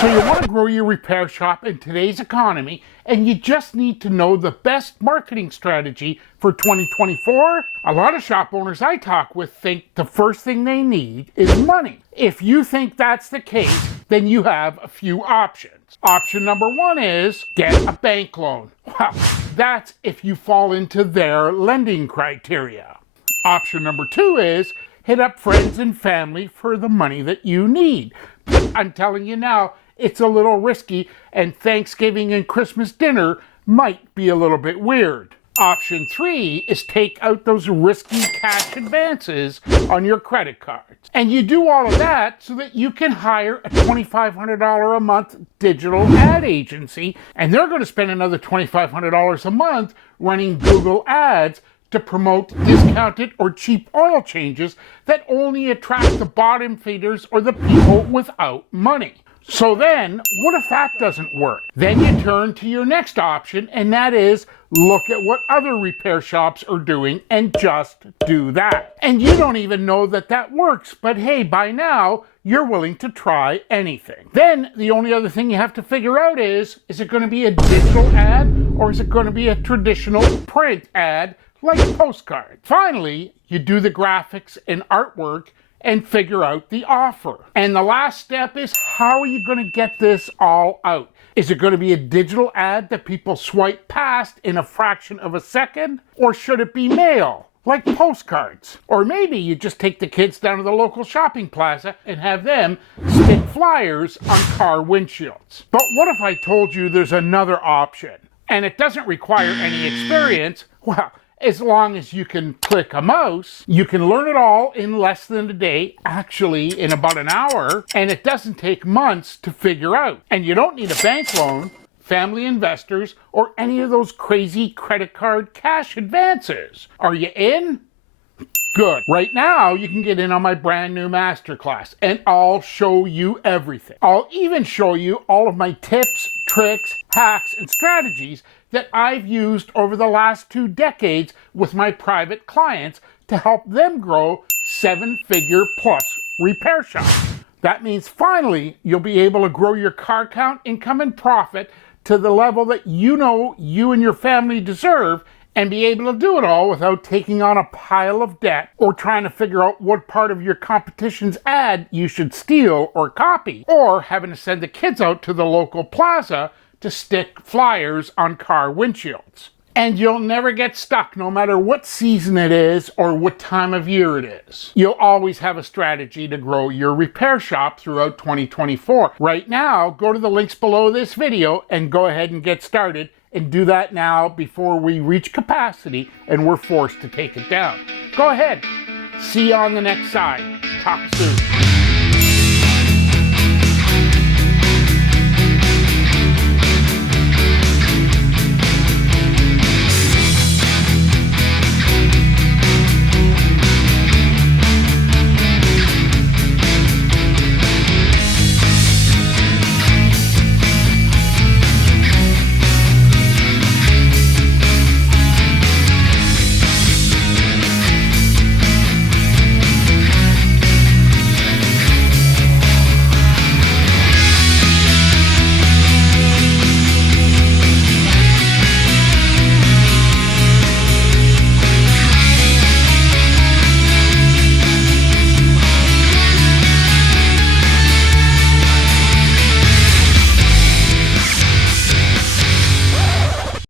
So you want to grow your repair shop in today's economy, and you just need to know the best marketing strategy for 2024? A lot of shop owners I talk with think the first thing they need is money. If you think that's the case, then you have a few options. Option number one is get a bank loan. Well, that's if you fall into their lending criteria. Option number two is hit up friends and family for the money that you need. But I'm telling you now, it's a little risky, and Thanksgiving and Christmas dinner might be a little bit weird. Option three is take out those risky cash advances on your credit cards. And you do all of that so that you can hire a $2,500 a month digital ad agency, and they're going to spend another $2,500 a month running Google ads to promote discounted or cheap oil changes that only attract the bottom feeders or the people without money. So then, what if that doesn't work? Then you turn to your next option, and that is look at what other repair shops are doing and just do that. And you don't even know that that works, but hey, by now, you're willing to try anything. Then the only other thing you have to figure out is it going to be a digital ad or is it going to be a traditional print ad like postcard? Finally, you do the graphics and artwork and figure out the offer. And the last step is, how are you going to get this all out? Is it going to be a digital ad that people swipe past in a fraction of a second? Or should it be mail, like postcards? Or maybe you just take the kids down to the local shopping plaza and have them stick flyers on car windshields. But what if I told you there's another option? And it doesn't require any experience. Well, as long as you can click a mouse, you can learn it all in less than a day, actually in about an hour, and it doesn't take months to figure out. And you don't need a bank loan, family investors, or any of those crazy credit card cash advances. Are you in? Good. Right now, you can get in on my brand new masterclass, and I'll show you everything. I'll even show you all of my tips, tricks, hacks, and strategies that I've used over the last 2 decades with my private clients to help them grow 7-figure plus repair shops. That means finally you'll be able to grow your car count, income, and profit to the level that you know you and your family deserve, and be able to do it all without taking on a pile of debt or trying to figure out what part of your competition's ad you should steal or copy, or having to send the kids out to the local plaza to stick flyers on car windshields. And you'll never get stuck no matter what season it is or what time of year it is. You'll always have a strategy to grow your repair shop throughout 2024. Right now, go to the links below this video and go ahead and get started, and do that now before we reach capacity and we're forced to take it down. Go ahead. See you on the next side. Talk soon.